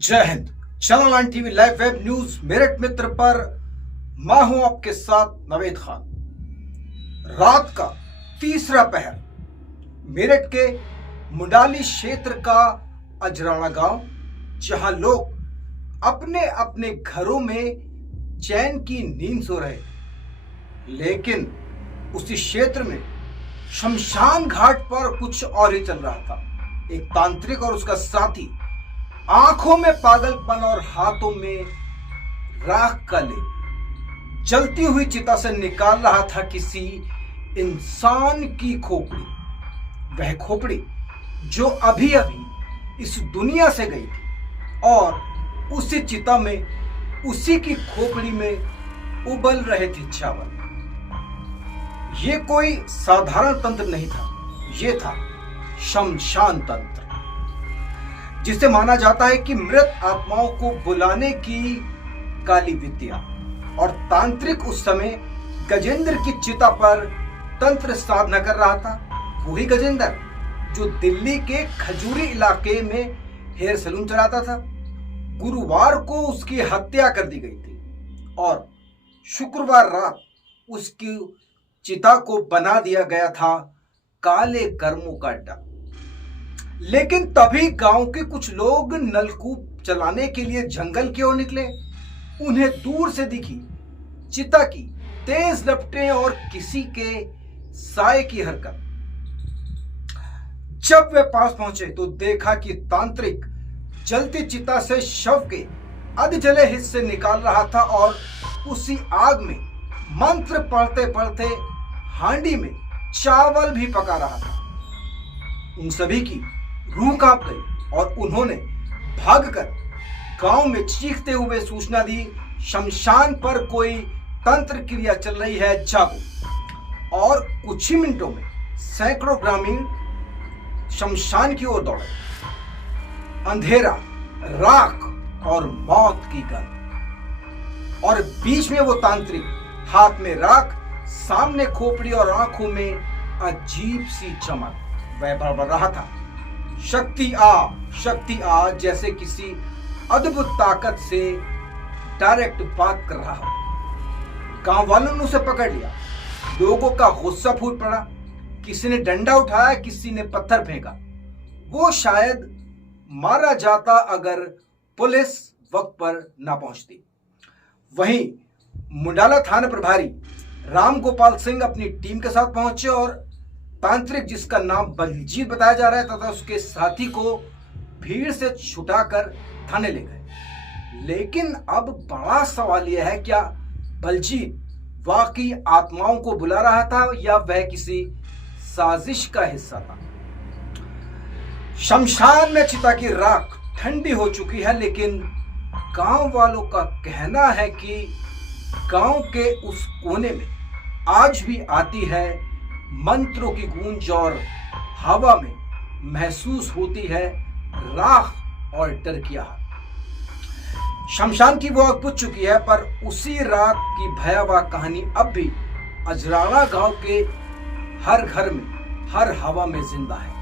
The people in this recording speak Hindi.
जय हिंद। Channel 9 TV live web news Meerut मित्र पर मैं हूं आपके साथ नवेद खान। रात का तीसरा पहर मेरठ के मुंडाली क्षेत्र का अजराना गांव, जहां लोग अपने अपने घरों में चैन की नींद सो रहे थे, लेकिन उसी क्षेत्र में शमशान घाट पर कुछ और ही चल रहा था। एक तांत्रिक और उसका साथी आंखों में पागलपन और हाथों में राख का लेप जलती हुई चिता से निकाल रहा था किसी इंसान की खोपड़ी। वह खोपड़ी जो अभी अभी इस दुनिया से गई थी और उसी चिता में, उसी की खोपड़ी में उबल रहे थे चावल। ये कोई साधारण तंत्र नहीं था, ये था शमशान तंत्र, जिसे माना जाता है कि मृत आत्माओं को बुलाने की काली विद्या। और तांत्रिक उस समय गजेंद्र की चिता पर तंत्र साधना कर रहा था। वही गजेंद्र जो दिल्ली के खजूरी इलाके में हेयर सैलून चलाता था। गुरुवार को उसकी हत्या कर दी गई थी और शुक्रवार रात उसकी चिता को बना दिया गया था काले कर्मों का अड्डा। लेकिन तभी गांव के कुछ लोग नलकूप चलाने के लिए जंगल की ओर निकले। उन्हें दूर से दिखी चिता की तेज लपटें और किसी के साए की हरकत। जब वे पास पहुंचे तो देखा कि तांत्रिक जलती चिता से शव के अध जले हिस्से निकाल रहा था और उसी आग में मंत्र पढ़ते पढ़ते हांडी में चावल भी पका रहा था। उन सभी की रूह कांप गई और उन्होंने भागकर गांव में चीखते हुए सूचना दी, शमशान पर कोई तंत्र क्रिया चल रही है, जागो। और कुछ ही मिनटों में सैकड़ों ग्रामीण शमशान की ओर दौड़े। अंधेरा, राख और मौत की गंध, और बीच में वो तांत्रिक, हाथ में राख, सामने खोपड़ी और आंखों में अजीब सी चमक। वह बड़बड़ रहा था, शक्ति आ, जैसे किसी अद्भुत ताकत से डायरेक्ट बात कर रहा हो। गांव वालों ने उसे पकड़ लिया। लोगों का गुस्सा फूट पड़ा। किसी ने डंडा उठाया, किसी ने पत्थर फेंका। वो शायद मारा जाता अगर पुलिस वक्त पर ना पहुंचती। वहीं मुंडाला थाना प्रभारी राम गोपाल सिंह अपनी टीम के साथ पहुंचे और तांत्रिक, जिसका नाम बलजीत बताया जा रहा है, तथा उसके साथी को भीड़ से छुटाकर थाने ले गए। लेकिन अब बड़ा सवाल यह है, क्या बलजीत वाकई आत्माओं को बुला रहा था या वह किसी साजिश का हिस्सा था? शमशान में चिता की राख ठंडी हो चुकी है, लेकिन गांव वालों का कहना है कि गांव के उस कोने में आज भी आती है मंत्रों की गूंज और हवा में महसूस होती है राख और डर की आहट। शमशान की वो आग बुझ चुकी है, पर उसी रात की भयावह कहानी अब भी अजराना गांव के हर घर में, हर हवा में जिंदा है।